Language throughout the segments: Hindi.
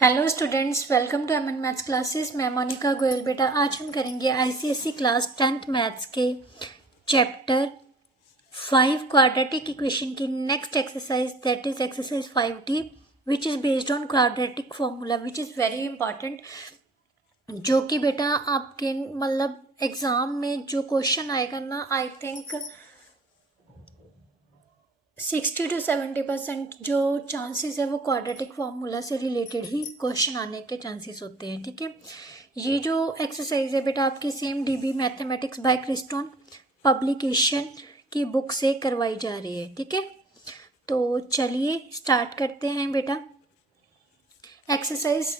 Hello students, welcome to MN maths classes. मैं मोनिका गोयल। बेटा आज हम करेंगे आईसीएसई क्लास 10th मैथ्स के चैप्टर 5 क्वाड्रेटिक इक्वेशन की next exercise, that is exercise 5D which is based on quadratic formula which is very important, जो कि बेटा आपके मतलब एग्ज़ाम में जो क्वेश्चन आएगा ना, आई थिंक 60 to 70% जो चांसेस है वो क्वाड्रेटिक फार्मूला से रिलेटेड ही क्वेश्चन आने के चांसेस होते हैं। ठीक है, ये जो एक्सरसाइज है बेटा आपकी सेम डीबी मैथमेटिक्स बाय क्रिस्टोन पब्लिकेशन की बुक से करवाई जा रही है। ठीक है, तो चलिए स्टार्ट करते हैं बेटा। Exercise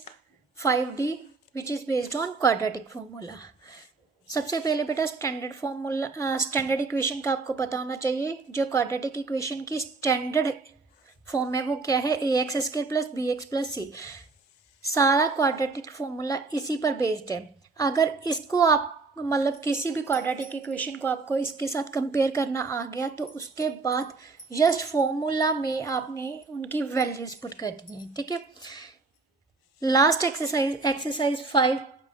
5D which is based on quadratic formula. सबसे पहले बेटा स्टैंडर्ड इक्वेशन का आपको पता होना चाहिए। जो क्वाड्रेटिक इक्वेशन की स्टैंडर्ड फॉर्म है वो क्या है, ax² plus bx plus c। सारा क्वाड्रेटिक फॉर्मूला इसी पर बेस्ड है। अगर इसको आप मतलब किसी भी क्वाड्रेटिक इक्वेशन को आपको इसके साथ कंपेयर करना आ गया तो उसके बाद जस्ट फॉर्मूला में आपने उनकी वैल्यूज पुट करनी है। ठीक है, लास्ट एक्सरसाइज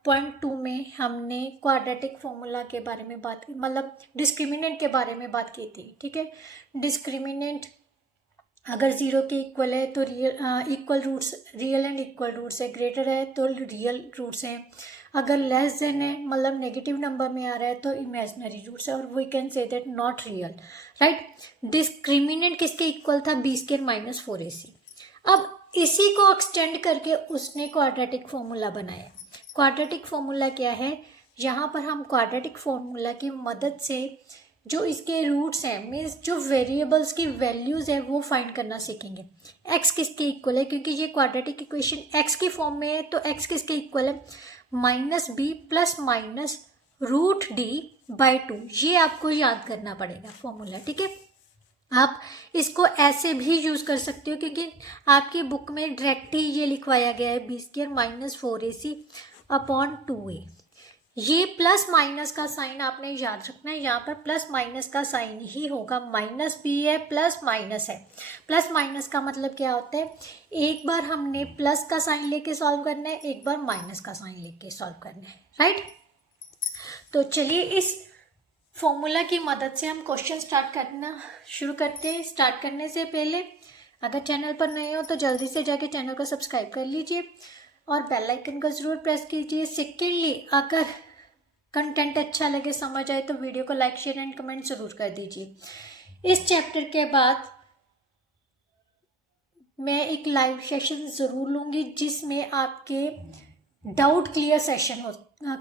5.2 में हमने क्वाड्रेटिक फॉर्मूला के बारे में बात की, मतलब डिस्क्रिमिनेंट के बारे में बात की थी। ठीक है, डिस्क्रिमिनेंट अगर 0 के इक्वल है तो equal roots, real and equal roots है। ग्रेटर है तो रियल रूट्स हैं। अगर लेस देन है मतलब नेगेटिव नंबर में आ रहा है तो इमेजिनरी रूट्स है, और we can say that not real. Right, discriminant किसके इक्वल था, b² माइनस 4ac। अब इसी को एक्सटेंड करके उसने क्वाड्रेटिक फॉर्मूला बनाया। क्वाड्रेटिक फॉर्मूला क्या है, यहाँ पर हम क्वाड्रेटिक फॉर्मूला की मदद से जो इसके रूट्स हैं, मीन्स जो वेरिएबल्स की वैल्यूज़ है वो फाइंड करना सीखेंगे। x किसके इक्वल है, क्योंकि ये क्वाड्रेटिक इक्वेशन x की फॉर्म में है तो x किसके इक्वल है, -b प्लस माइनस √d/2। ये आपको याद करना पड़ेगा फॉर्मूला। ठीक है, आप इसको ऐसे भी यूज़ कर सकते हो क्योंकि आपकी बुक में डायरेक्ट ही ये लिखवाया गया है b² minus 4ac upon 2a। ये प्लस माइनस का साइन आपने याद रखना है, यहाँ पर प्लस माइनस का साइन ही होगा। -b है, प्लस माइनस है। प्लस माइनस का मतलब क्या होता है, एक बार हमने प्लस का साइन लेके सॉल्व करना है, एक बार माइनस का साइन लेके सॉल्व करना है। राइट, तो चलिए इस फॉर्मूला की मदद से हम क्वेश्चन स्टार्ट करना शुरू करते हैं। स्टार्ट करने से पहले अगर चैनल पर नए हो तो जल्दी से जाके चैनल को सब्सक्राइब कर लीजिए और बेल आइकन को ज़रूर प्रेस कीजिए। सेकेंडली, अगर कंटेंट अच्छा लगे, समझ आए तो वीडियो को लाइक, शेयर एंड कमेंट ज़रूर कर दीजिए। इस चैप्टर के बाद मैं एक लाइव सेशन ज़रूर लूँगी जिसमें आपके डाउट क्लियर सेशन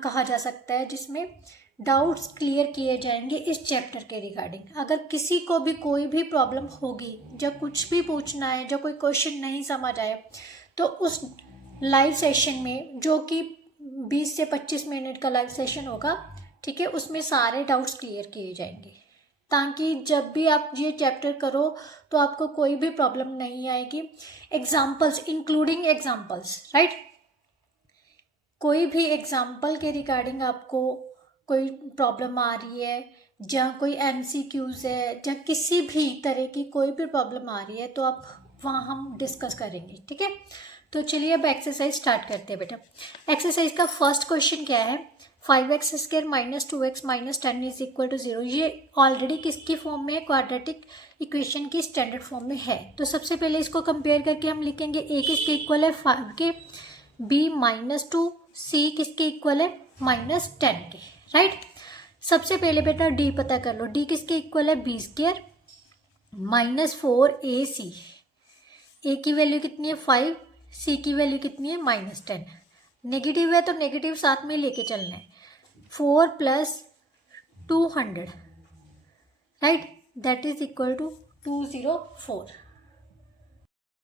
कहा जा सकता है, जिसमें डाउट्स क्लियर किए जाएंगे इस चैप्टर के रिगार्डिंग। अगर किसी को भी कोई भी प्रॉब्लम होगी, जब कुछ भी पूछना है, जब कोई क्वेश्चन नहीं समझ आए, तो उस लाइव सेशन में, जो कि 20 से 25 मिनट का लाइव सेशन होगा, ठीक है, उसमें सारे डाउट्स क्लियर किए जाएंगे ताकि जब भी आप ये चैप्टर करो तो आपको कोई भी प्रॉब्लम नहीं आएगी। एग्जाम्पल्स, इंक्लूडिंग एग्जाम्पल्स, राइट, कोई भी एग्जाम्पल के रिगार्डिंग आपको कोई प्रॉब्लम आ रही है, जहाँ कोई MCQs है, जहाँ किसी भी तरह की कोई भी प्रॉब्लम आ रही है तो आप वहाँ हम डिस्कस करेंगे। ठीक है, तो चलिए अब एक्सरसाइज स्टार्ट करते हैं बेटा। एक्सरसाइज का फर्स्ट क्वेश्चन क्या है, 5x² minus 2x minus 10 is equal to 0। ये ऑलरेडी किसकी फॉर्म में है, क्वाड्रेटिक इक्वेशन की स्टैंडर्ड फॉर्म में है। तो सबसे पहले इसको कंपेयर करके हम लिखेंगे a किसके इक्वल है, 5 के, b -2, c किसके इक्वल है, -10 के। राइट, सबसे पहले बेटा d पता कर लो। d किसके इक्वल है, b² माइनस 4ac। a की वैल्यू कितनी है, 5, c की वैल्यू कितनी है, -10। नेगेटिव है तो नेगेटिव साथ में लेके चलना है। 4 + 200, right, that is equal to 204।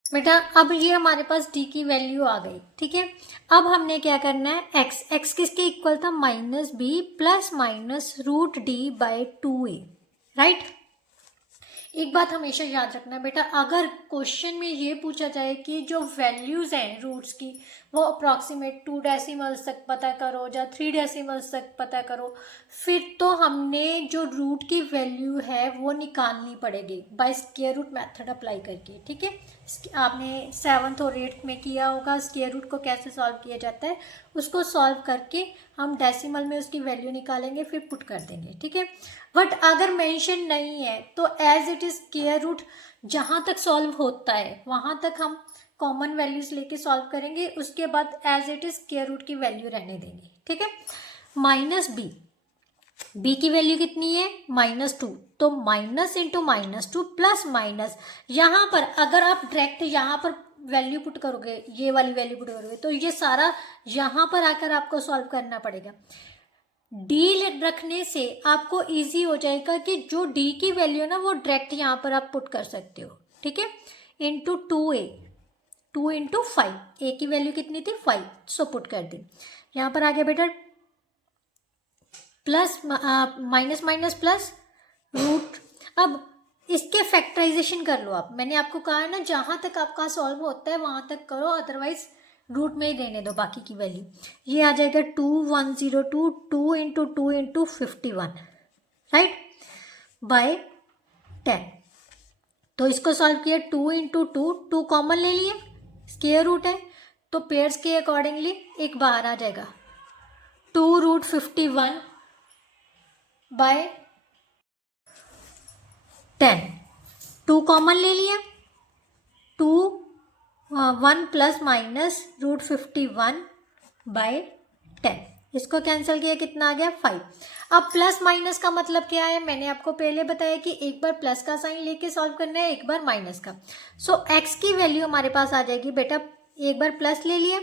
बेटा अब ये हमारे पास d की वैल्यू आ गई। ठीक है, अब हमने क्या करना है, x किसके इक्वल था, -b plus minus √d/2a। Right, एक बात हमेशा याद रखना बेटा, अगर क्वेश्चन में ये पूछा जाए कि जो वैल्यूज़ हैं रूट्स की वो अप्रॉक्सीमेट 2 डेसिमल्स तक पता करो या 3 डेसिमल्स तक पता करो, फिर तो हमने जो रूट की वैल्यू है वो निकालनी पड़ेगी by square root method apply करके। ठीक है, आपने 7th और 8th में किया होगा, स्क्वायर रूट को कैसे सॉल्व किया जाता है। उसको सॉल्व करके हम डेसिमल में उसकी वैल्यू निकालेंगे, फिर पुट कर देंगे, ठीक है। बट अगर मेंशन नहीं है तो as it is square root जहाँ तक सॉल्व होता है वहाँ तक हम कॉमन वैल्यूज लेके सॉल्व करेंगे, उसके बाद as it is square root की वैल्यू रहने देंगे, ठीक है। माइनस बी की वैल्यू कितनी है -2, तो माइनस इंटू -2 प्लस माइनस, यहाँ पर अगर आप डायरेक्ट यहाँ पर वैल्यू पुट करोगे, ये वाली वैल्यू पुट करोगे, तो ये सारा यहाँ पर आकर आपको सॉल्व करना पड़ेगा। डी रखने से आपको इजी हो जाएगा कि जो डी की वैल्यू है ना वो डायरेक्ट यहाँ पर आप पुट कर सकते हो, ठीक है। इंटू 2a, 2 इंटू 5, ए की वैल्यू कितनी थी 5, सो पुट कर दी। यहाँ पर आ गया बेटा plus minus minus plus root. अब इसके फैक्टराइजेशन कर लो आप, मैंने आपको कहा है ना जहाँ तक आपका सॉल्व होता है वहाँ तक करो, अदरवाइज रूट में ही रहने दो बाकी की वैल्यू। ये आ जाएगा 2102, 2 इंटू 2 इंटू 51, राइट, बाय 10। तो इसको सॉल्व किया, 2 इंटू 2 कॉमन ले लिए, स्क्वायर रूट है तो पेयर्स के अकॉर्डिंगली एक बाहर आ जाएगा, 2√51 बाय 10, 2 कॉमन ले लिया, 1 प्लस माइनस √51 बाय 10, इसको कैंसिल किया, कितना आ गया 5। अब प्लस माइनस का मतलब क्या है, मैंने आपको पहले बताया कि एक बार प्लस का साइन लेके सॉल्व करना है, एक बार माइनस का। सो एक्स की वैल्यू हमारे पास आ जाएगी बेटा, एक बार प्लस ले लिया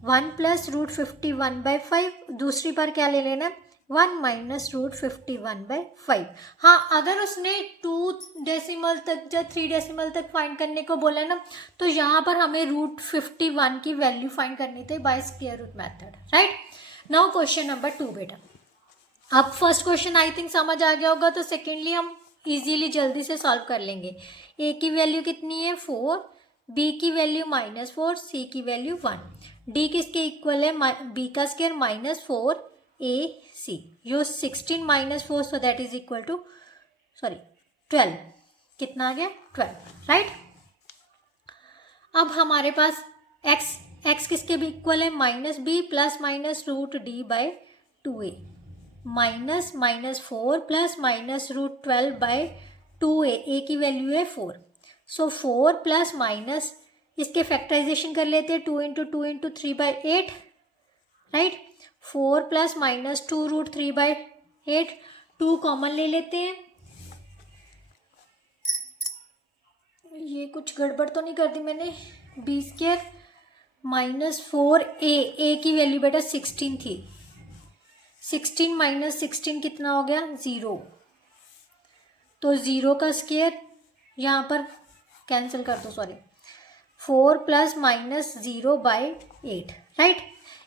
1 प्लस √51 बाय 5, दूसरी बार क्या ले लेना 1 माइनस √51 बाय 5। हाँ, अगर उसने 2 डेसिमल तक या 3 डेसिमल तक फाइंड करने को बोला ना, तो यहाँ पर हमें √51 की वैल्यू फाइंड करनी थी by square root method, right. Now question number 2 बेटा। अब फर्स्ट क्वेश्चन आई थिंक समझ आ गया होगा, तो सेकेंडली हम इजीली जल्दी से सॉल्व कर लेंगे। ए की वैल्यू कितनी है 4, बी की वैल्यू -4, सी की वैल्यू 1, डी किसके इक्वल है, बी का स्क्वायर -4ac, यो 16 -4, so that is equal to 12, कितना आ गया 12, राइट। अब हमारे पास x किसके भी इक्वल है, -b plus minus √d by 2a, -4 plus minus √12 by 2a, a की वैल्यू है 4, सो 4 प्लस माइनस, इसके फैक्टराइजेशन कर लेते हैं, 2 into 2 into 3 by 8, right, 4 plus minus 2√3 by 8, 2 common ले लेते हैं। ये कुछ गड़बड़ तो नहीं कर दी मैंने, बी स्क्वायर -4a, a की वैल्यू बेटा 16 थी, 16 माइनस 16 कितना हो गया 0, तो 0 का स्क्वायर यहाँ पर कैंसिल कर दो, 4 प्लस माइनस 0 बाई 8, राइट।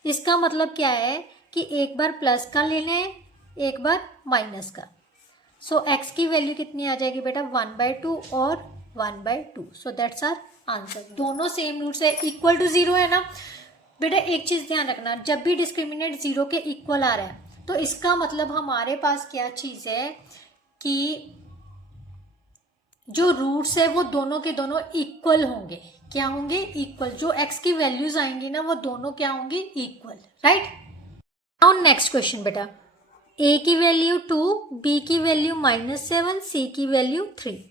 इसका मतलब क्या है कि एक बार प्लस का लेना है, एक बार माइनस का। सो एक्स की वैल्यू कितनी आ जाएगी बेटा 1/2 और 1/2, सो दैट्स आर आंसर। दोनों सेम रूट से इक्वल टू 0 है ना बेटा। एक चीज़ ध्यान रखना, जब भी डिस्क्रिमिनेंट 0 के इक्वल आ रहा है तो इसका मतलब हमारे पास क्या चीज़ है कि जो रूट्स है वो दोनों के दोनों इक्वल होंगे। क्या होंगे, इक्वल। जो एक्स की वैल्यूज आएंगी ना वो दोनों क्या होंगी, equal, right. Now next question बेटा, ए की वैल्यू 2, बी की वैल्यू -7, सी की वैल्यू 3,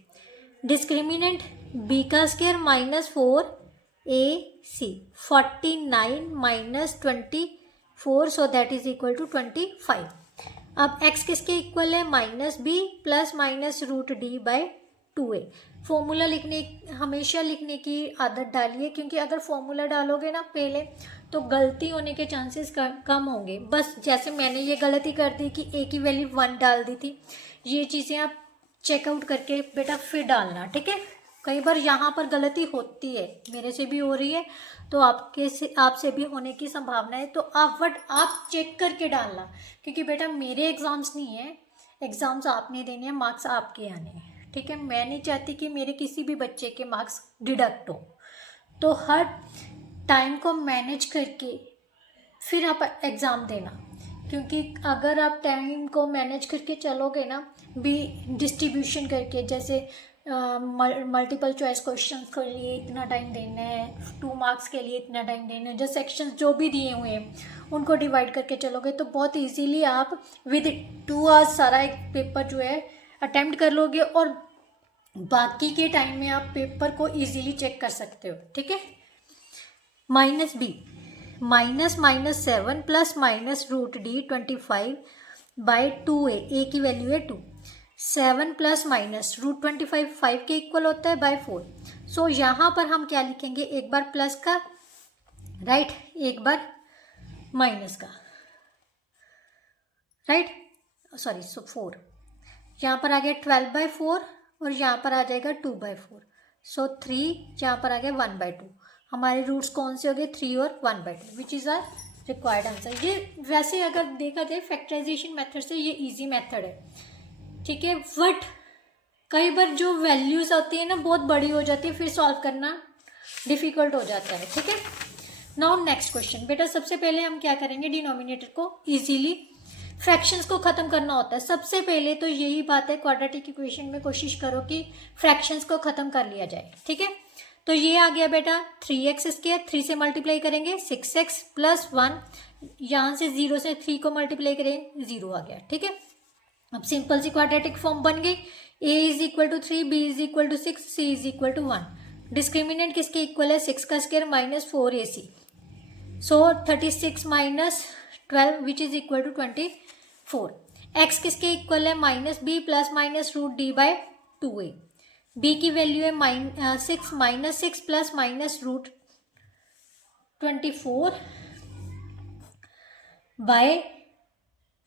डिस्क्रिमिनेंट बी का square -4ac, 49 -24, so that is equal to 25। अब x किसके इक्वल है, -b plus minus √d by 2a। Formula हमेशा लिखने की आदत डालिए, क्योंकि अगर फॉर्मूला डालोगे ना पहले तो गलती होने के चांसेस कम होंगे। बस जैसे मैंने ये गलती कर दी कि a की वैल्यू 1 डाल दी थी, ये चीज़ें आप चेकआउट करके बेटा फिर डालना, ठीक है। कई बार यहाँ पर गलती होती है, मेरे से भी हो रही है, तो आपसे भी होने की संभावना है, तो आप चेक करके डालना, क्योंकि बेटा मेरे एग्ज़ाम्स नहीं है, एग्ज़ाम्स आपने देने हैं, मार्क्स आपके आने हैं, ठीक है। मैं नहीं चाहती कि मेरे किसी भी बच्चे के मार्क्स डिडक्ट हो, तो हर टाइम को मैनेज करके फिर आप एग्ज़ाम देना, क्योंकि अगर आप टाइम को मैनेज करके चलोगे ना, भी डिस्ट्रीब्यूशन करके, जैसे मल्टीपल चॉइस क्वेश्चंस के लिए इतना टाइम देना है, 2 मार्क्स के लिए इतना टाइम देना है, जो सेक्शंस जो भी दिए हुए हैं उनको डिवाइड करके चलोगे तो बहुत इजीली आप विद 2 आवर्स सारा एक पेपर जो है अटेम्प्ट कर लोगे और बाकी के टाइम में आप पेपर को इजीली चेक कर सकते हो। ठीक है। Minus B, -7 plus minus root D 25 by 2a, A की वैल्यू है 2। 7 प्लस माइनस रूट 25 5 के इक्वल होता है बाय 4। सो यहाँ पर हम क्या लिखेंगे, एक बार प्लस का राइट, एक बार माइनस का राइट, सॉरी 4। यहाँ पर आ गया 12/4 और यहाँ पर आ जाएगा 2/4। सो 3 यहाँ पर आ गया 1/2। हमारे रूट्स कौन से हो गए, 3 और 1/2, which is our required answer. ये वैसे अगर देखा जाए फैक्टराइजेशन मेथड से ये इजी मेथड है। ठीक है, बट कई बार जो वैल्यूज होती है ना बहुत बड़ी हो जाती है, फिर सॉल्व करना डिफिकल्ट हो जाता है। ठीक है। Now next question. बेटा सबसे पहले हम क्या करेंगे, डिनोमिनेटर को इजीली फ्रैक्शंस को खत्म करना होता है। सबसे पहले तो यही बात है, क्वाड्रेटिक इक्वेशन में कोशिश करो कि फ्रैक्शंस को खत्म कर लिया जाए। ठीक है। तो ये आ गया बेटा 3x², 3 से मल्टीप्लाई करेंगे 6x प्लस 1, यहाँ से 0 से 3 को मल्टीप्लाई करेंगे 0 आ गया। ठीक है। अब सिंपल सी क्वाड्रेटिक फॉर्म बन गई, a = 3, b = 6, c = 1। डिस्क्रिमिनेंट किसके इक्वल है, 6 का square minus 4ac। So 36 minus 12 which is equal to 24। x किसके इक्वल है, -b plus minus root D by 2a। b की वैल्यू है 6 -6 plus minus root 24 by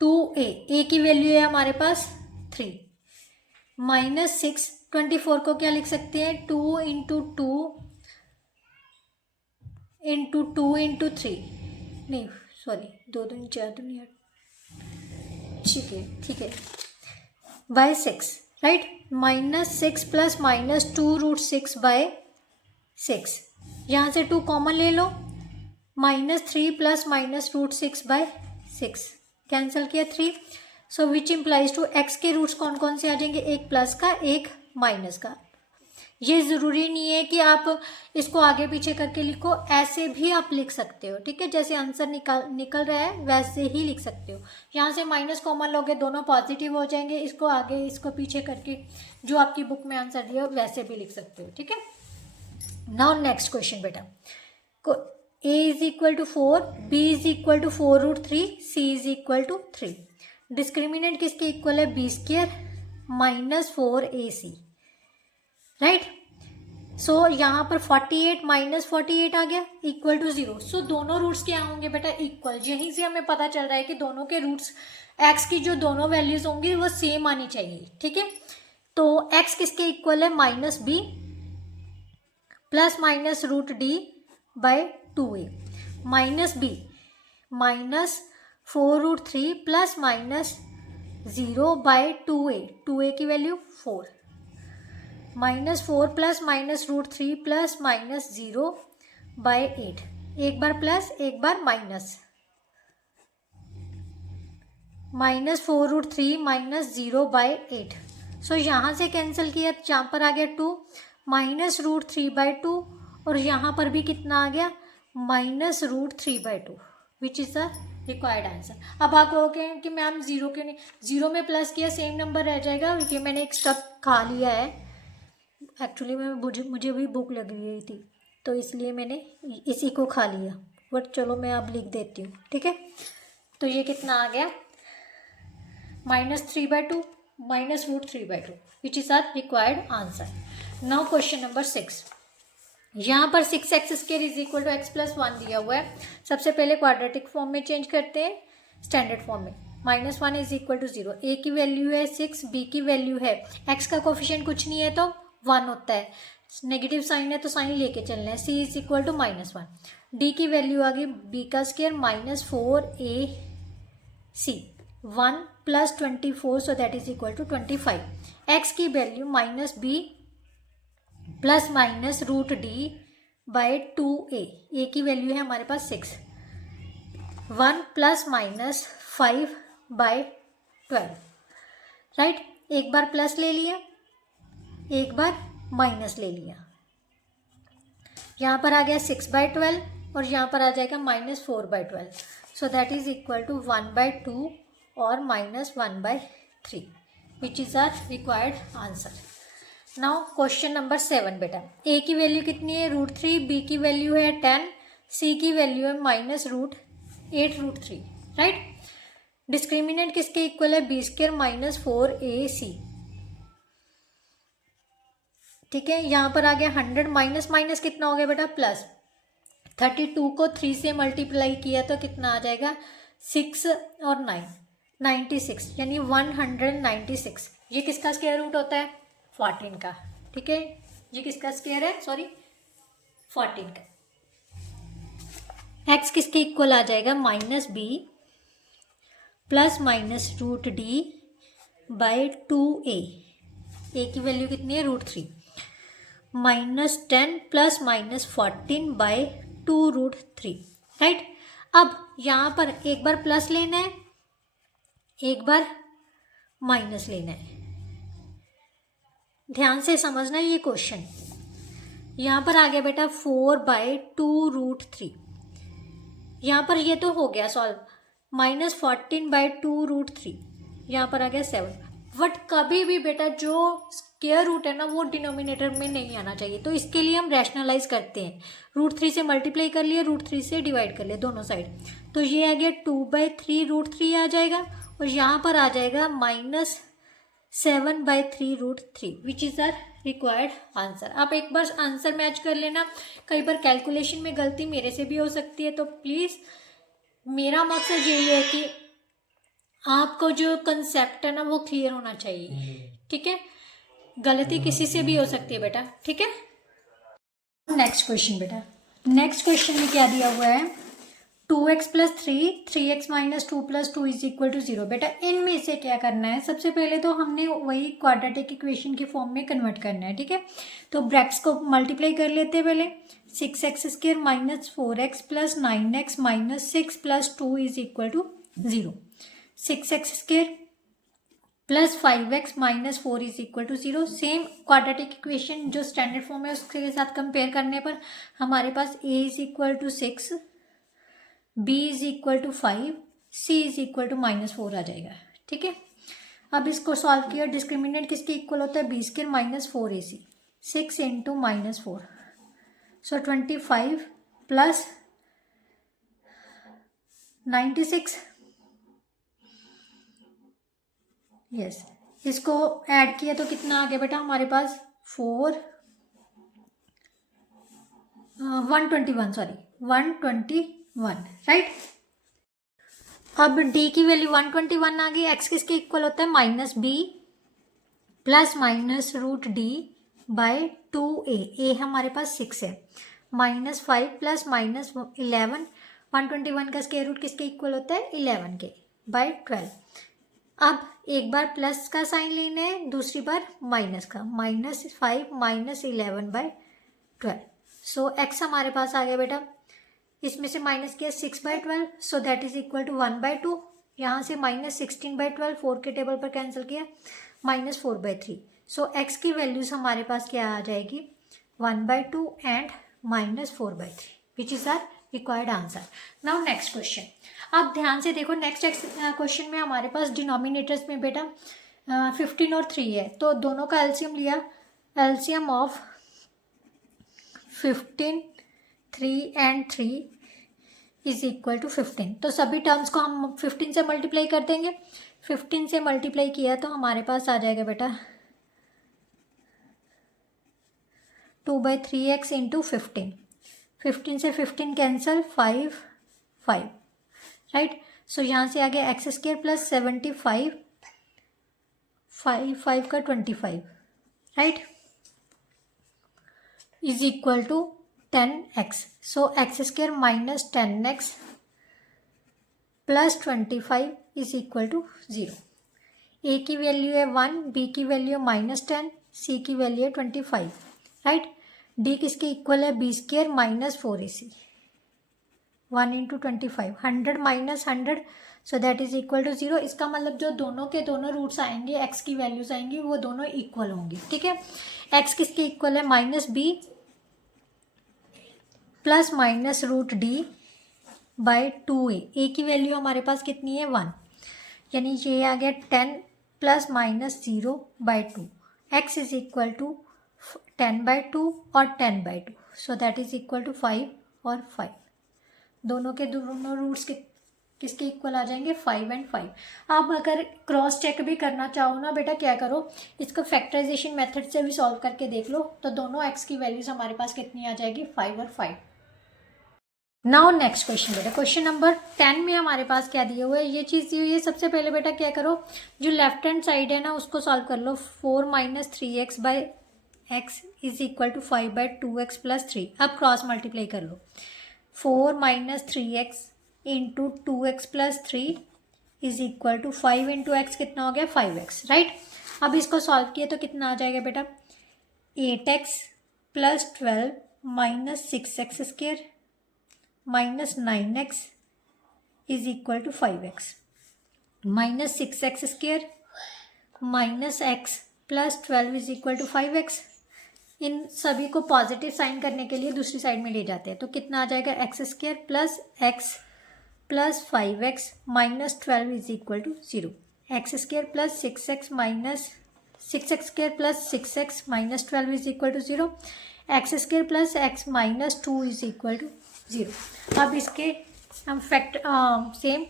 2a। a की वैल्यू है हमारे पास 3। -6 24 को क्या लिख सकते हैं, 2 × 2 × 2 × 3, नहीं सॉरी 2 दूनी 4 दूनी 8, ठीक है by 6 right. -6 plus minus 2 root 6 by 6, यहाँ से 2 कॉमन ले लो, -3 plus minus root 6 by 6 cancel किया 3। So which implies to x के रूट्स कौन कौन से आ जाएंगे, एक प्लस का एक माइनस का। ये ज़रूरी नहीं है कि आप इसको आगे पीछे करके लिखो, ऐसे भी आप लिख सकते हो। ठीक है, जैसे आंसर निकल रहा है वैसे ही लिख सकते हो। यहाँ से माइनस कॉमन लोगे, दोनों पॉजिटिव हो जाएंगे, इसको आगे इसको पीछे करके जो आपकी बुक में आंसर दिया हो वैसे भी लिख सकते हो। ठीक है। नाउ नेक्स्ट क्वेश्चन बेटा, a = 4, b = 4 root 3, c = 3। Discriminant किसके इक्वल है, b² माइनस 4ac राइट। सो यहाँ पर 48 माइनस 48 आ गया इक्वल टू 0। सो दोनों रूट्स क्या होंगे बेटा, इक्वल। यहीं से हमें पता चल रहा है कि दोनों के रूट्स x की जो दोनों वैल्यूज होंगी वो सेम आनी चाहिए। ठीक है। तो x किसके इक्वल है, -b plus minus root D by 2a, -b -4 root 3 plus minus 0 by 2a की value 4, -4 plus minus root 3 plus minus 0 by 8, एक बार प्लस एक बार minus, -4 root 3 minus 0 by 8। So यहाँ से कैंसिल किया, यहाँ पर आ गया 2 माइनस रूट 3 बाय 2 और यहाँ पर भी कितना आ गया, minus root 3 by 2 which is the required answer. अब आप कहोगे कि मैम 0 क्यों नहीं, 0 में प्लस किया सेम नंबर रह जाएगा, क्योंकि मैंने एक स्टेप खा लिया है। एक्चुअली मैं मुझे भी भूख लग रही थी तो इसलिए मैंने इसी को खा लिया, बट चलो मैं अब लिख देती हूँ। ठीक है। तो ये कितना आ गया, -3/2 minus root 3/2 which is our required answer. Now question number 6। यहाँ पर 6x² = x + 1 दिया हुआ है। सबसे पहले क्वाड्रेटिक फॉर्म में चेंज करते हैं, स्टैंडर्ड फॉर्म में। -1 = 0, a की वैल्यू है 6, b की वैल्यू है, x का कोफिशिएंट कुछ नहीं है तो 1 होता है, नेगेटिव साइन है तो साइन लेके चलना है। c = -1, d की वैल्यू आ गई b का square -4ac, 1 + 24 so that is equal to 25। x की value -b plus minus root D by 2a, a की वैल्यू है हमारे पास 6, 1 + -5/12 राइट। एक बार प्लस ले लिया, एक बार माइनस ले लिया, यहाँ पर आ गया 6/12 और यहाँ पर आ जाएगा -4/12. So that is equal to 1/2 और -1/3 which is our required answer. Now question number 7 बेटा. ए की वैल्यू कितनी है √3, बी की वैल्यू है 10, सी की वैल्यू है -8√3. राइट. डिस्क्रिमिनेंट किसके इक्वल है b² -4ac. ठीक है. यहाँ पर आ गया 100 माइनस माइनस कितना हो गया बेटा प्लस. 32 को 3 से मल्टीप्लाई किया तो कितना आ जाएगा 6 और 9 96 यानी 196. ये किसका स्क्वायर रूट होता है 14 का. ठीक है. ये किसका स्क्वायर है 14 का. x किसके इक्वल आ जाएगा -b plus -√d by 2a. a की वैल्यू कितनी है √3 -10 प्लस -14 बाई 2√3. राइट. अब यहाँ पर एक बार प्लस लेना है, एक बार माइनस लेना है. ध्यान से समझना ये क्वेश्चन. यहाँ पर आ गया बेटा 4/2√3. यहाँ पर ये तो हो गया सॉल्व. -14/2√3 यहाँ पर आ गया 7. बट कभी भी बेटा जो स्क्वायर रूट है ना वो डिनोमिनेटर में नहीं आना चाहिए. तो इसके लिए हम रैशनलाइज करते हैं. √3 से मल्टीप्लाई कर लिया, √3 से डिवाइड कर लिया दोनों साइड. तो ये आ गया 2/3√3 आ जाएगा और यहाँ पर आ जाएगा -7/3√3 which is our required answer. आप एक बार आंसर मैच कर लेना. कई बार कैलकुलेशन में गलती मेरे से भी हो सकती है, तो प्लीज़ मेरा मकसद यही है कि आपको जो कंसेप्ट है ना वो क्लियर होना चाहिए. ठीक है. गलती किसी से भी हो सकती है बेटा. ठीक है. नेक्स्ट क्वेश्चन बेटा. नेक्स्ट क्वेश्चन में क्या दिया हुआ है 2x + 3 3x - 2 + 2 is equal to 0. बेटा इनमें से क्या करना है, सबसे पहले तो हमने वही क्वाड्रेटिक इक्वेशन की फॉर्म में कन्वर्ट करना है. ठीक है. तो ब्रैकेट्स को मल्टीप्लाई कर लेते हैं पहले. 6x² - 4x + 9x - 6 + 2 is equal to 0. 6x² + 5x - 4 is equal to 0. Same quadratic equation जो स्टैंडर्ड फॉर्म है उसके साथ कंपेयर करने पर हमारे पास a is equal to 6, b is equal to 5, c is equal to -4 आ जाएगा. ठीक है. अब इसको सॉल्व किया. डिस्क्रिमिनेंट किसके इक्वल होता है b² - 4ac. 6 × -4 सो 25 प्लस 96. यस. इसको ऐड किया तो कितना आ गया बेटा हमारे पास 121. राइट. अब d की वैल्यू 121 आ गई. x किसके इक्वल होता है -b plus -√d by 2a. a हमारे पास 6 है. -5 प्लस -11. 121 का स्क्वायर रूट किसके इक्वल होता है 11 के बाई 12. अब एक बार प्लस का साइन लेना है, दूसरी बार माइनस का. -5 -11 बाई 12. सो x हमारे पास आ गया बेटा. इसमें से माइनस किया 6/12 so that is equal to 1/2. यहाँ से -16/12 4 के टेबल पर कैंसिल किया -4/3. सो x की वैल्यूज हमारे पास क्या आ जाएगी 1/2 and -4/3 which is our required answer. Now next question. आप ध्यान से देखो. नेक्स्ट क्वेश्चन में हमारे पास डिनोमिनेटर्स में बेटा 15 और 3 है. तो दोनों का एलसीएम लिया. LCM of 15 3 and 3 is equal to 15. तो सभी टर्म्स को हम 15 से मल्टीप्लाई कर देंगे. 15 से मल्टीप्लाई किया तो हमारे पास आ जाएगा बेटा 2/3x इंटू 15. 15 से 15 कैंसल 5 राइट. सो यहाँ से आ गया x² प्लस 75 5 का 25 right is equal to 10x. So x² minus 10x plus 25 is equal to 0. a की वैल्यू है 1, b की वैल्यू -10, c की वैल्यू है 25 राइट. d किसके इक्वल है b² - 4ac. 1 into 25, 100 minus 100, so that is equal to 0। इसका मतलब जो दोनों के दोनों रूट्स आएंगे, एक्स की वैल्यूज आएंगी, वो दोनों इक्वल होंगी, ठीक है। एक्स किसके इक्वल है, minus B plus minus root D by 2a। A की वैल्यू हमारे पास कितनी है, 1, यानी ये आ गया 10 plus minus 0 by 2। X is equal to 10/2 और 10/2, so that is equal to 5 और 5। दोनों के दोनों रूट्स किसके इक्वल आ जाएंगे, 5 और 5। आप अगर क्रॉस चेक भी करना चाहो ना बेटा, क्या करो, इसको फैक्टराइजेशन मेथड से भी सॉल्व करके देख लो, तो दोनों एक्स की वैल्यूज हमारे पास कितनी आ जाएगी, 5 और 5। नाउ नेक्स्ट क्वेश्चन बेटा, क्वेश्चन नंबर 10 में हमारे पास क्या दिया हुआ है, ये चीज़ दी हुई है। सबसे पहले बेटा क्या करो, जो लेफ्ट हैंड साइड है ना उसको सॉल्व कर लो। 4 minus 3x by X is equal to 5/2x plus 3। अब क्रॉस मल्टीप्लाई कर लो। 4 minus 3x into 2x plus 3 is equal to 5 into X कितना हो गया, 5x, राइट। अब इसको सॉल्व किया तो कितना आ जाएगा बेटा, 8x plus 12 minus 6x square minus 9x is equal to 5x, minus 6x square minus x plus 12 is equal to 5x। इन सभी को पॉजिटिव साइन करने के लिए दूसरी साइड में ले जाते हैं, तो कितना आ जाएगा, X square plus X plus 5x minus 12 is equal to 0। X square plus 6x minus 6x square plus 6x minus 12 is equal to 0। X square plus X minus 2 is equal to 0। अब इसके हम सेम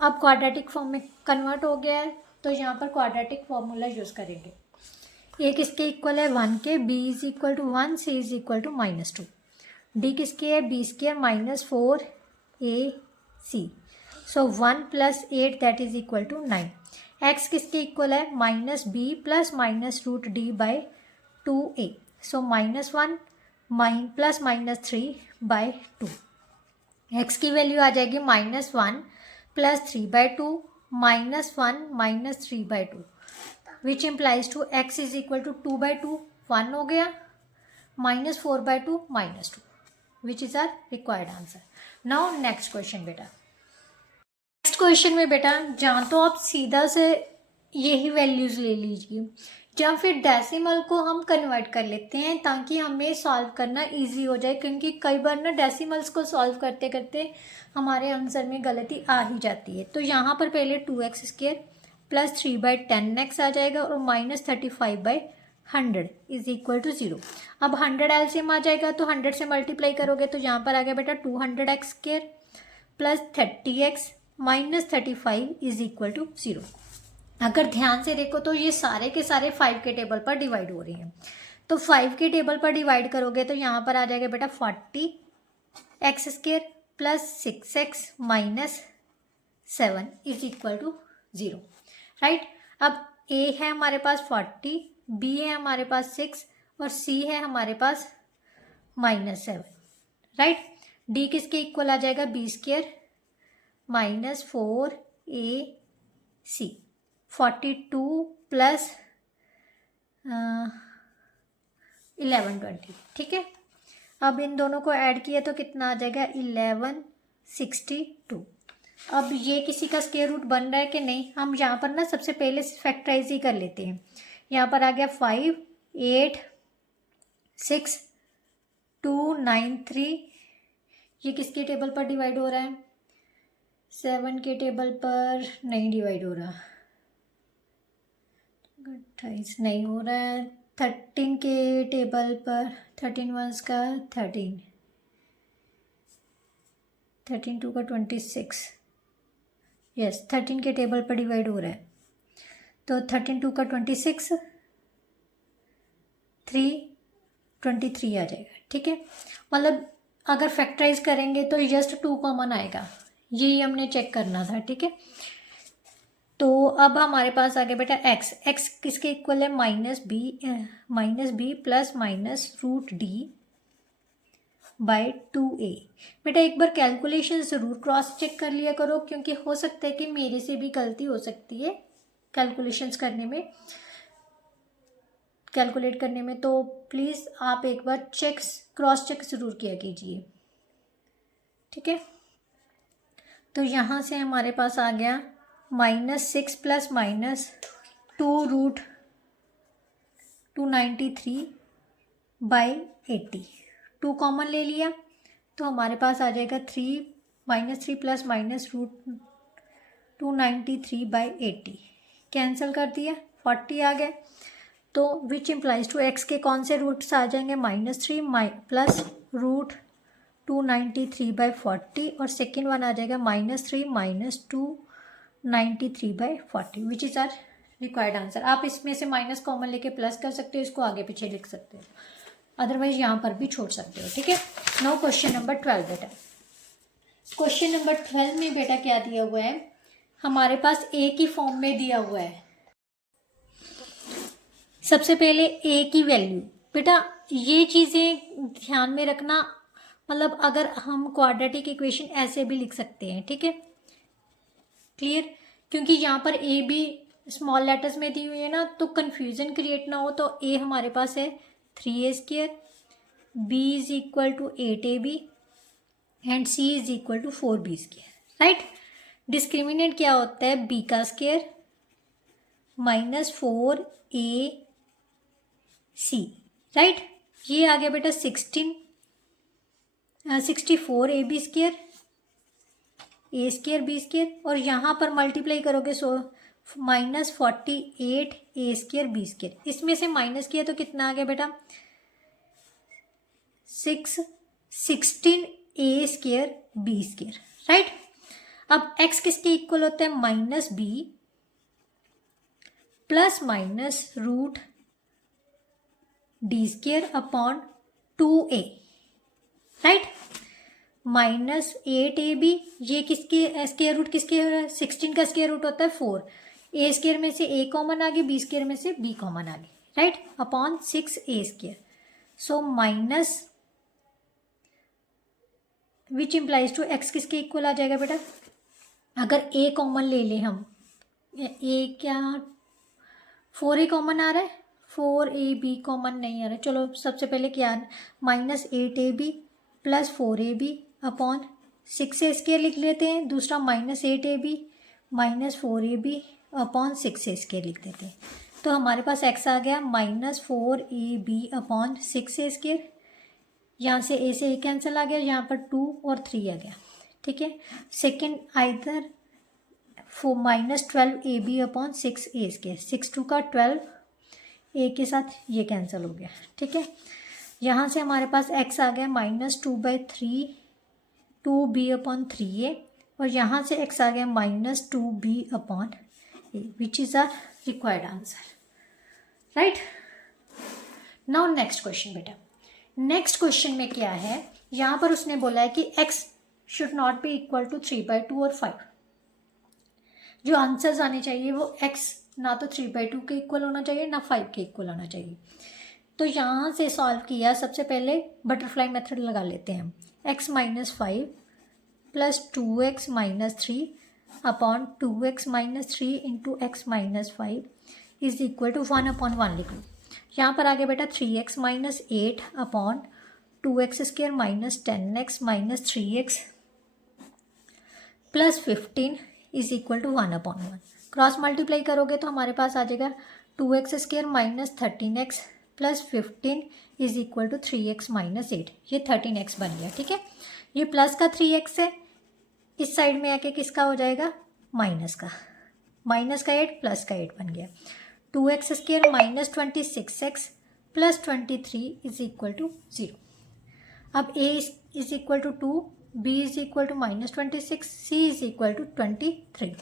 अब क्वाड्रेटिक फॉर्म में कन्वर्ट हो गया है, तो यहाँ पर क्वाड्रेटिक फॉर्मूला यूज़ करेंगे। ए किसके इक्वल है, 1 के, B is equal to 1, C is equal to -2। D किसके है, B square minus 4ac, so 1 plus 8 that is equal to 9। X किसके इक्वल है, minus B plus minus root D by 2a, so -1 plus -3/2। एक्स की वैल्यू आ जाएगी -1 plus 3/2 -1 minus 3/2, which implies to X is equal to 2/2, 1 हो गया, -4/2 -2, विच is our required answer. Now next question बेटा, नेक्स्ट क्वेश्चन में बेटा जहाँ तो आप सीधा से यही वैल्यूज ले लीजिए, या फिर डेसिमल को हम कन्वर्ट कर लेते हैं ताकि हमें सॉल्व करना इजी हो जाए, क्योंकि कई बार ना डेसिमल्स को सॉल्व करते करते हमारे आंसर में गलती आ ही जाती है। तो यहाँ पर पहले 2x स्क्वायर प्लस 3/10x आ जाएगा और माइनस 35/100 इज इक्वल टू 0। अब 100 एलसीएम आ जाएगा, तो 100 से मल्टीप्लाई करोगे तो यहाँ पर आ गया बेटा 200x square plus 30x minus 35 is equal to 0। अगर ध्यान से देखो तो ये सारे के सारे 5 के टेबल पर डिवाइड हो रही हैं, तो 5 के टेबल पर डिवाइड करोगे तो यहाँ पर आ जाएगा बेटा 40x square plus 6x minus 7 is equal to 0, right. अब a है हमारे पास 40, b है हमारे पास 6 और c है हमारे पास -7, राइट। d किसके इक्वल आ जाएगा, b square minus 4ac, 42 plus 1120, ठीक है। अब इन दोनों को ऐड किया तो कितना आ जाएगा, 1162। अब ये किसी का स्क्वायर रूट बन रहा है कि नहीं, हम यहाँ पर ना सबसे पहले फैक्टराइज ही कर लेते हैं। यहाँ पर आ गया 5 8 6 2 9 3, ये किसके टेबल पर डिवाइड हो रहा है, 7 के टेबल पर नहीं डिवाइड हो रहा, 28 नहीं हो रहा है, 13 के टेबल पर, 13 वंस का 13, 13 2 का 26, यस 13 के टेबल पर डिवाइड हो रहा है, तो 13 2 का 26, 3 23 आ जाएगा, ठीक है। मतलब अगर फैक्टराइज करेंगे तो जस्ट 2 कॉमन आएगा, यही हमने चेक करना था, ठीक है। तो अब हमारे पास आ गया बेटा x किसके इक्वल है, -b plus minus root D by 2a। बेटा एक बार कैलकुलेशन ज़रूर क्रॉस चेक कर लिया करो, क्योंकि हो सकता है कि मेरे से भी गलती हो सकती है कैलकुलेशंस करने में, कैलकुलेट करने में, तो प्लीज़ आप एक बार क्रॉस चेक ज़रूर किया कीजिए, ठीक है। तो यहाँ से हमारे पास आ गया -6 प्लस -2√293/80। 2 कॉमन ले लिया तो हमारे पास आ जाएगा -3 प्लस -293/80, कैंसिल कर दिया, 40 आ गए। तो विच इम्प्लाइज टू x के कौन से रूट्स आ जाएंगे, -3 प्लस √293/40 और सेकेंड वन आ जाएगा -3 -293/40 which is our required answer. आप इसमें से माइनस कॉमन लेके प्लस कर सकते हो, इसको आगे पीछे लिख सकते हो, अदरवाइज यहाँ पर भी छोड़ सकते हो, ठीक है। नाउ क्वेश्चन नंबर 12 बेटा। क्वेश्चन नंबर 12 में बेटा क्या दिया हुआ है, हमारे पास ए की फॉर्म में दिया हुआ है। सबसे पहले ए की वैल्यू, बेटा ये चीज़ें ध्यान में रखना, मतलब अगर हम क्वाड्रेटिक इक्वेशन ऐसे भी लिख सकते हैं, ठीक है, क्लियर, क्योंकि यहाँ पर ए भी स्मॉल लेटर्स में दी हुई है ना, तो कन्फ्यूज़न क्रिएट ना हो। तो ए हमारे पास है 3a², b is equal to 8ab and c is equal to 4b², right. Discriminant क्या होता है, b का स्क्वायर -4ac, राइट। ये आ गया बेटा 64ab², a²b² और यहाँ पर मल्टीप्लाई करोगे -48a²b²। इसमें से माइनस किया तो कितना आ गया बेटा, 16a²b², राइट। अब x किसके इक्वल होता है, -b plus -√d²/2a, right. -8ab, ये किसके स्क्वायर रूट, किसके 16 का स्क्वायर रूट होता है 4, a² में से a कॉमन आ गई, b² में से b कॉमन आ गई, right, upon 6a²। So minus which implies to x किसके इक्वल आ जाएगा बेटा, अगर a कॉमन ले लें हम, a क्या 4a कॉमन आ रहा है, 4ab कॉमन नहीं आ रहा है, चलो सबसे पहले क्या -8ab plus 4ab upon 6a² लिख लेते हैं, दूसरा -8ab -4ab अपॉन 6a² लिख देते हैं। तो हमारे पास x आ गया -4ab अपॉन 6a², यहाँ से a से a कैंसिल आ गया, यहाँ पर 2 और 3 आ गया, ठीक है। Second either -12ab upon 6a², 6 2 का 12, a के साथ ये कैंसिल हो गया, ठीक है। यहाँ से हमारे पास x आ गया -2/3 2b अपॉन 3a और यहाँ से x आ गया -2b upon a which is our required answer, right. Now next question बेटा। नेक्स्ट क्वेश्चन में क्या है, यहाँ पर उसने बोला है कि x should not be equal to 3/2 और 5। जो आंसर्स आने चाहिए वो x ना तो 3/2 के इक्वल होना चाहिए ना 5 के इक्वल होना चाहिए। तो यहाँ से सॉल्व किया, सबसे पहले बटरफ्लाई मेथड लगा लेते हैं। x -5 plus 2x -3 upon 2x -3 into x -5 is equal to 1/1 लिख लो। यहाँ पर आ गया बेटा 3x -8 upon 2x² -10x -3x plus 15 is equal to 1/1। Cross multiply करोगे तो हमारे पास आ जाएगा 2x² -13x plus 15 is equal to 3x -8, ये 13x बन गया, ठीक है। ये प्लस का 3x है, इस साइड में आके किसका हो जाएगा, माइनस का 8 प्लस का 8 बन गया। 2x² -26x plus 23 is equal to 0। अब a is equal to 2, b is equal to -26, c is equal to 23।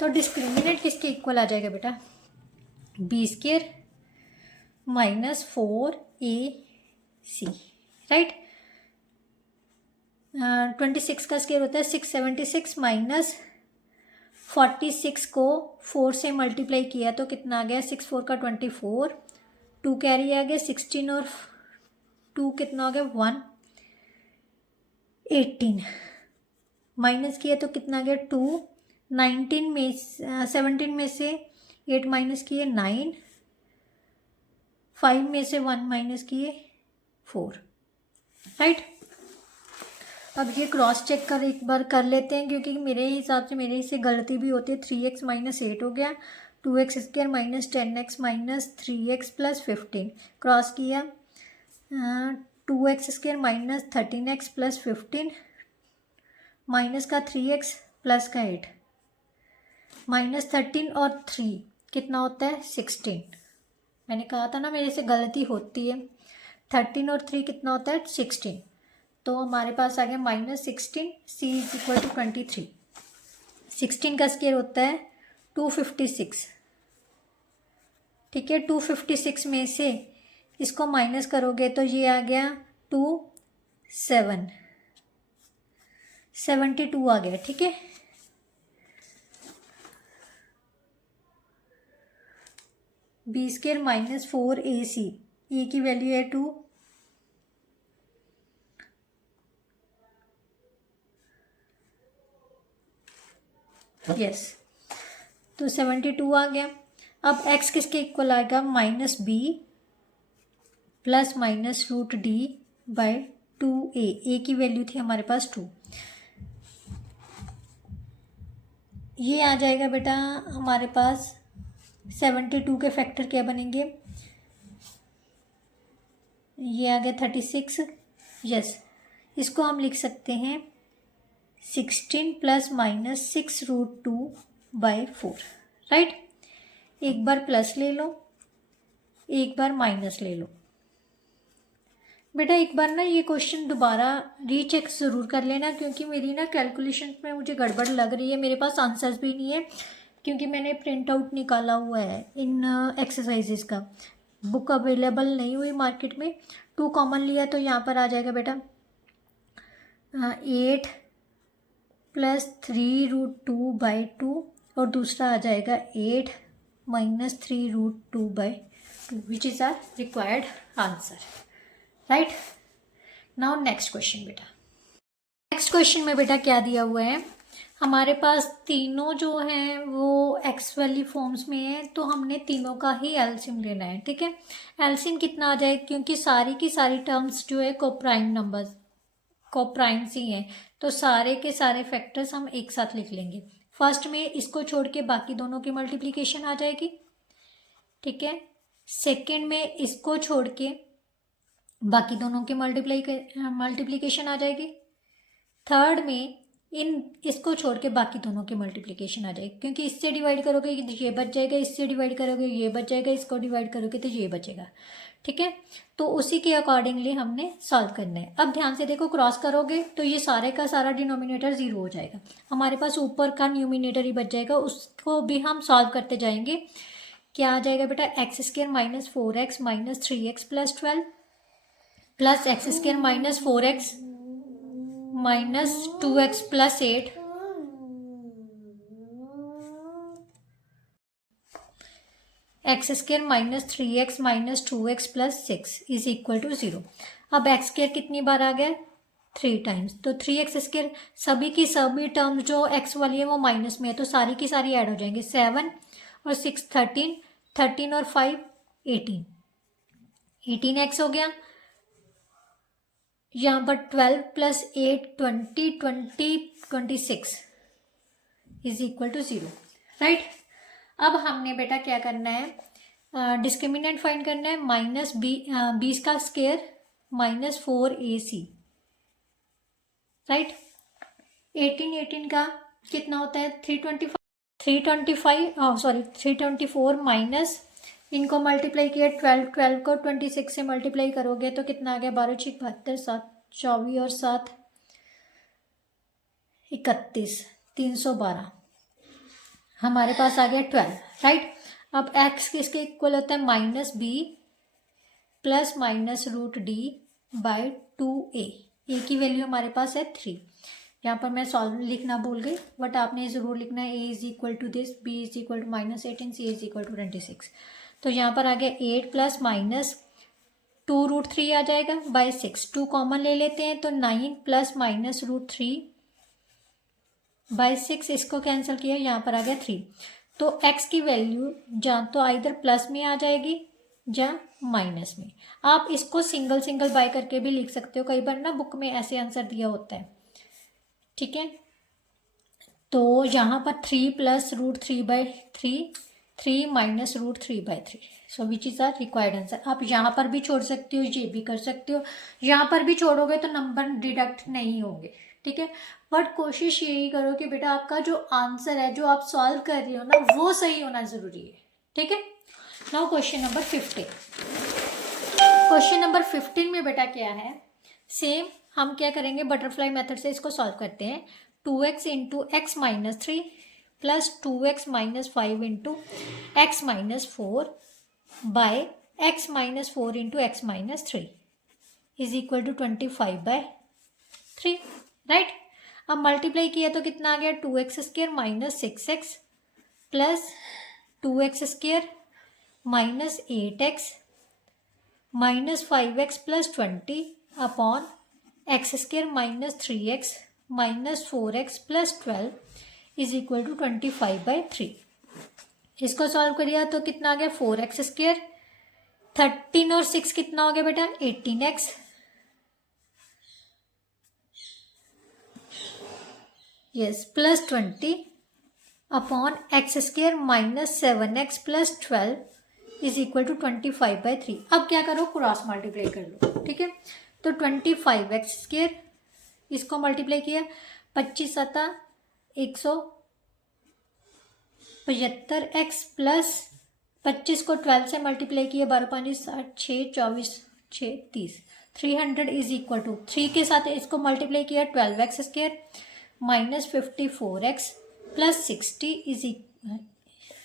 तो डिस्क्रिमिनेंट किसके इक्वल आ जाएगा बेटा, b² -4ac, राइट। 26 का स्क्वायर होता है 676 माइनस 46 को 4 से मल्टीप्लाई किया तो कितना आ गया, 6 4 का 24, 2 कैरी आ गया 16 और 2 कितना हो गया 1 18, माइनस किया तो कितना आ गया 2, 19 में 17 में से 8 माइनस किए 9, 5 में से 1 माइनस किए 4, राइट। अब ये क्रॉस चेक कर एक बार कर लेते हैं, क्योंकि मेरे हिसाब से मेरे से गलती भी होती है। 3x माइनस 8 हो गया, 2x square minus 10x minus 3x plus 15 cross किया, 2x square minus 13x plus 15 minus का 3x प्लस का 8 माइनस 13 और 3 कितना होता है 16। मैंने कहा था ना मेरे से गलती होती है। 13 और 3 कितना होता है 16। तो हमारे पास आ गया minus 16, c is equal to 23। 16 का स्क्वायर होता है 256। ठीक है, 256 में से इसको माइनस करोगे तो ये आ गया 72 आ गया। ठीक है, बी स्क्वायर माइनस 4ac, ए की वैल्यू है 2, यस, तो 72 आ गया। अब x किसके इक्वल आएगा minus B plus minus root D by 2a, A की वैल्यू थी हमारे पास 2। ये आ जाएगा बेटा हमारे पास 72 के फैक्टर क्या बनेंगे, ये आ गया 36, यस। इसको हम लिख सकते हैं 16 plus minus 6 root 2 by 4, right. एक बार प्लस ले लो, एक बार माइनस ले लो। बेटा एक बार ना ये क्वेश्चन दोबारा रीचेक ज़रूर कर लेना, क्योंकि मेरी ना कैलकुलेशन में मुझे गड़बड़ लग रही है। मेरे पास आंसर्स भी नहीं है, क्योंकि मैंने प्रिंट आउट निकाला हुआ है इन एक्सरसाइजेस का। बुक अवेलेबल नहीं हुई मार्केट में। 2 कॉमन लिया तो यहाँ पर आ जाएगा बेटा 8 प्लस 3 रूट 2 बाई 2, और दूसरा आ जाएगा 8 minus 3 root 2 by 2, which is our required answer, right. Now next question बेटा। नेक्स्ट क्वेश्चन में बेटा क्या दिया हुआ है, हमारे पास तीनों जो हैं वो एक्स वाली फॉर्म्स में है, तो हमने तीनों का ही एलसीएम लेना है। ठीक है, एलसीएम कितना आ जाए, क्योंकि सारी की सारी टर्म्स जो है कोप्राइम नंबर्स कोप्राइम्स ही हैं, तो सारे के सारे फैक्टर्स हम एक साथ लिख लेंगे। फर्स्ट में इसको छोड़ के बाकी दोनों की मल्टीप्लिकेशन आ जाएगी। ठीक है, सेकेंड में इसको छोड़ के बाकी दोनों की मल्टीप्लिकेशन आ जाएगी। थर्ड में इसको छोड़ के बाकी दोनों की मल्टीप्लिकेशन आ जाएगी, क्योंकि इससे डिवाइड करोगे तो ये बच जाएगा, इससे डिवाइड करोगे ये बच जाएगा, इसको डिवाइड करोगे तो ये बचेगा। ठीक है, तो उसी के अकॉर्डिंगली हमने सॉल्व करना है। अब ध्यान से देखो, क्रॉस करोगे तो ये सारे का सारा डिनोमिनेटर 0 हो जाएगा, हमारे पास ऊपर का न्यूमिनेटर ही बच जाएगा, उसको भी हम सॉल्व करते जाएंगे। क्या आ जाएगा बेटा, X square minus 4x minus 3x plus 12 plus X square minus 4x minus 2x plus 8 X square minus 3x minus 2x plus 6 is equal to 0। अब एक्स स्क्वायर कितनी बार आ गया 3 टाइम्स, तो 3x स्क्वायर सभी की सभी टर्म्स जो x वाली है वो माइनस में है, तो सारी की सारी ऐड हो जाएंगे। 7 और 6 13, 13 और 5 18, 18x हो गया। यहाँ पर 12 plus 8 26 is equal to 0, right. अब हमने बेटा क्या करना है, डिस्क्रिमिनेंट फाइंड करना है। माइनस 20 का स्क्वायर माइनस 4ac, राइट। 18 का कितना होता है 324 माइनस, इनको मल्टीप्लाई किया 12 को 26 से मल्टीप्लाई करोगे तो कितना आ गया 12 6 72 7 24 और 7 31 312, हमारे पास आ गया 12, राइट। अब x किसके इक्वल होता है minus b plus minus root D by 2a, a की वैल्यू हमारे पास है 3। यहाँ पर मैं सॉल्व लिखना भूल गई, बट आपने ज़रूर लिखना है a is equal to this, b is equal to minus 18, c is equal to 26। तो यहाँ पर आ गया 8 प्लस माइनस 2 रूट 3 आ जाएगा बाय 6, 2 कॉमन ले लेते हैं तो 9 प्लस माइनस रूट 3 बाय 6, इसको कैंसिल किया, यहाँ पर आ गया 3। तो x की वैल्यू जहाँ तो आइदर प्लस में आ जाएगी या माइनस में। आप इसको सिंगल बाय करके भी लिख सकते हो, कई बार ना बुक में ऐसे आंसर दिया होता है। ठीक है। तो यहाँ पर 3 plus √3/3, 3 minus √3/3, so which is our required answer. आप यहाँ पर भी छोड़ सकते हो, ये भी कर सकते हो। यहाँ पर भी छोड़ोगे तो नंबर डिडक्ट नहीं होंगे, ठीक है। बट कोशिश यही करो कि बेटा आपका जो आंसर है, जो आप सॉल्व कर रही हो ना, वो सही होना ज़रूरी है, ठीक है। Now question number 15। Question number 15 में बेटा क्या है, सेम हम क्या करेंगे, बटरफ्लाई मेथड से इसको सॉल्व करते हैं। 2x into x minus 3 plus 2x minus 5 into x minus 4 by x minus 4 into x minus 3 is equal to 25/3, right. अब मल्टीप्लाई किया तो कितना आ गया, 2x² minus 6x plus 2x² minus 8x minus 5x plus 20 upon x² minus 3x minus 4x plus 12 is equal to 25/3। इसको सॉल्व करिए तो कितना आ गया, 4x², 13 और 6 कितना हो गया बेटा, 18x, yes, plus 20 upon x² minus 7x plus 12 is equal to 25/3। अब क्या करो, क्रॉस मल्टीप्लाई कर लो, ठीक है। तो 25x², इसको मल्टीप्लाई किया, 25 7 175x प्लस 25 को 12 से मल्टीप्लाई किया, 12 5 60, 6 24 6 30, 300 इज इक्वल टू 3 के साथ इसको मल्टीप्लाई किया, 12x² minus 54x plus 60 is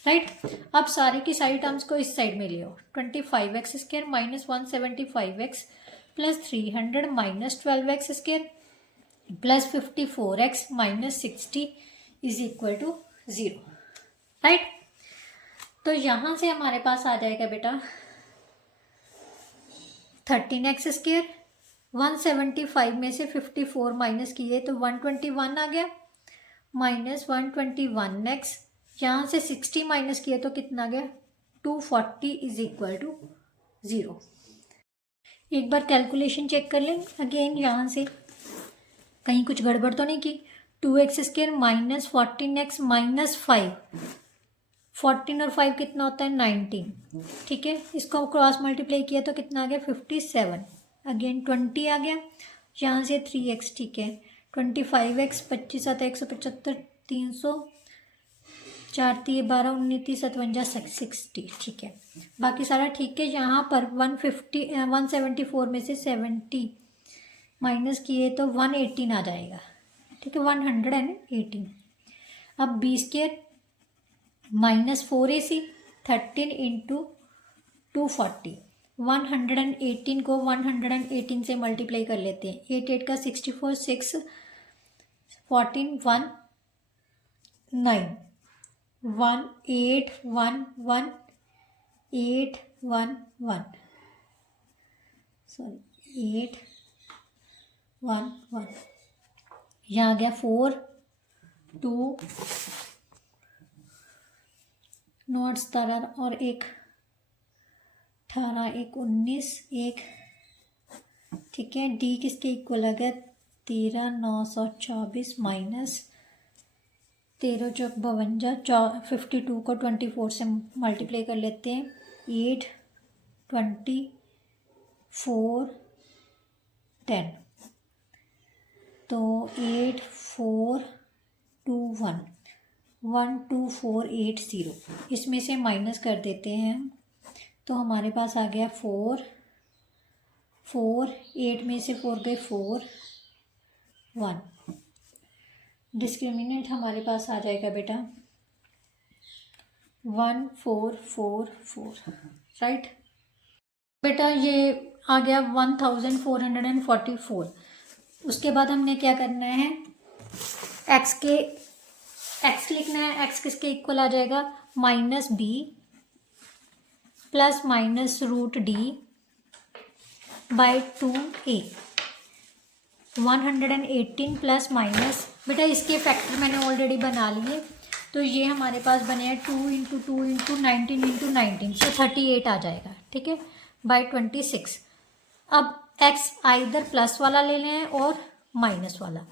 right. अब सारे की सारी टर्म्स को इस साइड में ले आओ, 25x² minus 175x plus 300 minus 12x² plus 54x minus 60 is equal to 0, right. तो यहाँ से हमारे पास आ जाएगा बेटा 13x², 175 में से 54 माइनस किए तो 121 आ गया, माइनस 121x, यहाँ से 60 माइनस किया तो कितना आ गया, 240 इज इक्वल टू 0। एक बार कैलकुलेशन चेक कर लें अगेन, यहाँ से कहीं कुछ गड़बड़ तो नहीं की। 2x² माइनस 14x माइनस 5, 14 और 5 कितना होता है, 19, ठीक है। इसको क्रॉस मल्टीप्लाई किया तो कितना आ गया, 57, अगेन 20 आ गया, यहाँ से 3x, ठीक है। 25x, 25 7 175, 300, 4 3 12 19 57 60, ठीक है। बाकी सारा ठीक है। यहाँ पर 174 में से 70 माइनस किए तो 118 आ जाएगा, ठीक है, 118। अब b² माइनस 4ac, 13 इंटू 240, 118 को 118 से मल्टीप्लाई कर लेते हैं, 8 8 का 64, 6 14 1 9, 1 8 1 1 8 1 1, सॉरी 8 1 1, यहाँ आ गया 4 2 नोट 17 और 1 18 1 19 1, ठीक है। डी किसके इक्वल आ गया, 13 924 माइनस 13 चौक 52, 52 को 24 से मल्टीप्लाई कर लेते हैं, 8 24 10, तो 8 4 2 1 1 2 4 8 0, इसमें से माइनस कर देते हैं तो हमारे पास आ गया 4 4, 8 में से 4 गए 4 1, डिस्क्रिमिनेंट हमारे पास आ जाएगा बेटा 1 4 4 4, राइट। बेटा ये आ गया 1444। उसके बाद हमने क्या करना है, x लिखना है। x किसके इक्वल आ जाएगा, minus b plus minus √d by 2a, 118 plus minus, बेटा इसके फैक्टर मैंने ऑलरेडी बना लिए, तो ये हमारे पास बने हैं 2 इंटू 2 इंटू 19 इंटू 19, सो 38 आ जाएगा, ठीक है, बाई 26। अब x आइदर प्लस वाला ले लें और माइनस वाला,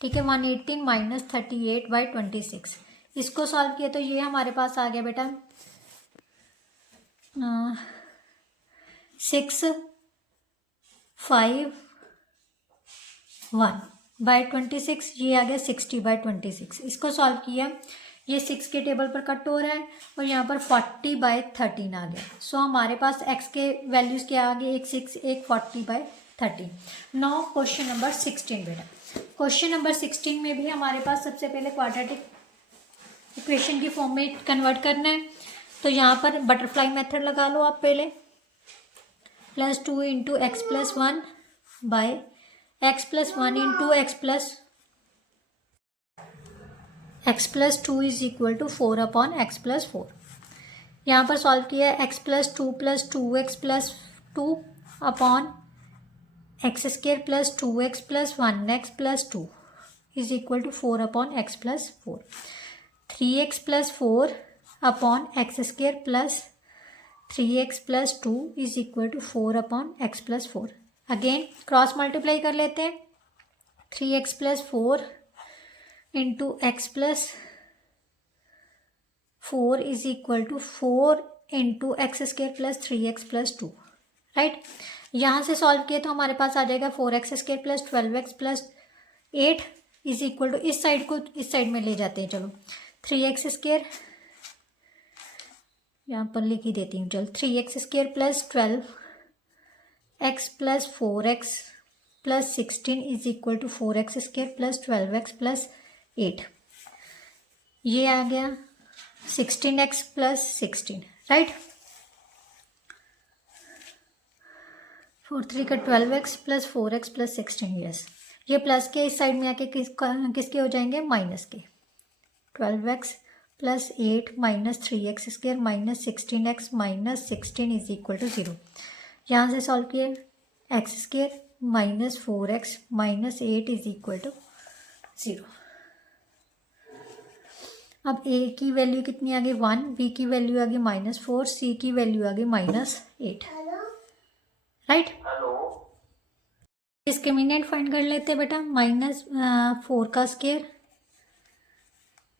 ठीक है, 118 माइनस 38/26। इसको सॉल्व किया तो ये हमारे पास आ गया बेटा 651/26, ये आ गया 60/26। इसको सॉल्व किया, ये 6 के टेबल पर कट हो रहा है और यहाँ पर 40/13 आ गया। सो हमारे पास x के वैल्यूज़ क्या आ गए, एक 6 एक 40/13। नाउ क्वेश्चन नंबर 16 बेटा। क्वेश्चन नंबर 16 में भी हमारे पास सबसे पहले क्वाड्रेटिक इक्वेशन की फॉर्म में कन्वर्ट करना है। तो यहाँ पर बटरफ्लाई मेथड लगा लो आप पहले, +2 into x plus 1 by x plus 1 into x plus 2 is equal to 4/x+4। यहाँ पर सॉल्व किया है x+2 + 2x + 2 upon x² + 2x + 1x + 2 is equal to 4/x+4। 3x + 4 upon x² + 3x + 2 is equal to 4/x+4। Again cross multiply कर लेते हैं, 3x + 4 into x + 4 is equal to 4 into x² + 3x + 2, right. यहाँ से सॉल्व किए तो हमारे पास आ जाएगा 4x² + 12x + 8 is equal to, इस साइड को इस साइड में ले जाते हैं, चलो 3x² यहाँ पर लिख ही देती हूँ, चल 3x² + 12x + 4x + 16 is equal to 4x² + 12x + 8। ये आ गया 16x + 16, राइट। 4 3 का 12x + 4x + 16, यस। ये प्लस के इस साइड में आके किसके हो जाएंगे, माइनस के। 12x + 8 - 3x² - 16x - 16 is equal to 0। यहाँ से सॉल्व किए x² - 4x - 8 is equal to 0। अब a की वैल्यू कितनी आ गई 1, b की वैल्यू आ गई -4, c की वैल्यू आ गई -8, राइट। डिस्क्रिमिनेंट फाइंड कर लेते हैं बेटा, -4 का square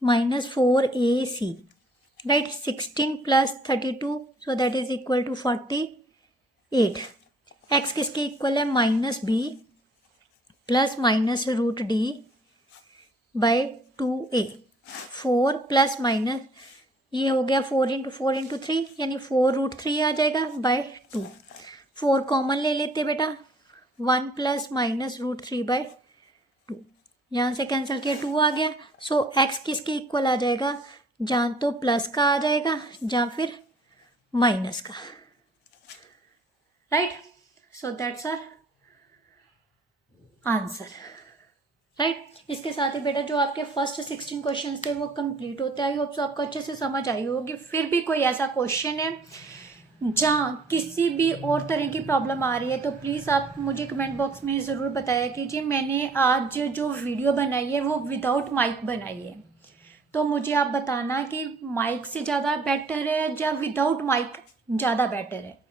-4ac, right. 16 + 32, so that is equal to 48। x किसके इक्वल है, -b plus -√d by 2a। 4 plus minus ये हो गया 4 × 4 × 3 यानी 4√3 आ जाएगा बाय 2। 4 कॉमन ले लेते बेटा, 1 प्लस -√3/2, यहाँ से कैंसिल किया 2 आ गया। सो x किसके इक्वल आ जाएगा, जहाँ तो प्लस का आ जाएगा जहाँ फिर माइनस का, right. So that's our answer, right. इसके साथ ही बेटा जो आपके फर्स्ट 16 क्वेश्चंस थे वो कंप्लीट होते हैं। आई होप सो आपको अच्छे से समझ आई होगी। फिर भी कोई ऐसा क्वेश्चन है जहाँ किसी भी और तरह की प्रॉब्लम आ रही है तो प्लीज़ आप मुझे कमेंट बॉक्स में ज़रूर बताया कीजिए। मैंने आज जो वीडियो बनाई है वो विदाउट माइक बनाई है, तो मुझे आप बताना कि माइक से ज़्यादा बेटर है या विदाउट माइक ज़्यादा बेटर है,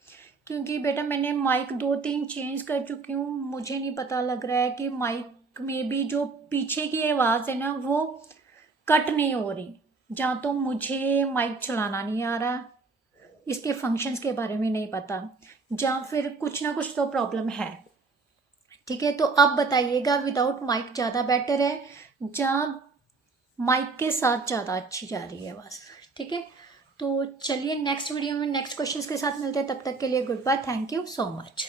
क्योंकि बेटा मैंने माइक 2-3 चेंज कर चुकी हूँ। मुझे नहीं पता लग रहा है कि माइक में भी जो पीछे की आवाज़ है ना वो कट नहीं हो रही, जहाँ तो मुझे माइक चलाना नहीं आ रहा, इसके फंक्शंस के बारे में नहीं पता, जहाँ फिर कुछ ना कुछ तो प्रॉब्लम है। ठीक है, तो अब बताइएगा विदाउट माइक ज़्यादा बेटर है जहाँ माइक के साथ ज़्यादा अच्छी जा रही है आवाज़। ठीक है, तो चलिए नेक्स्ट वीडियो में नेक्स्ट क्वेश्चंस के साथ मिलते हैं। तब तक के लिए good bye, thank you so much.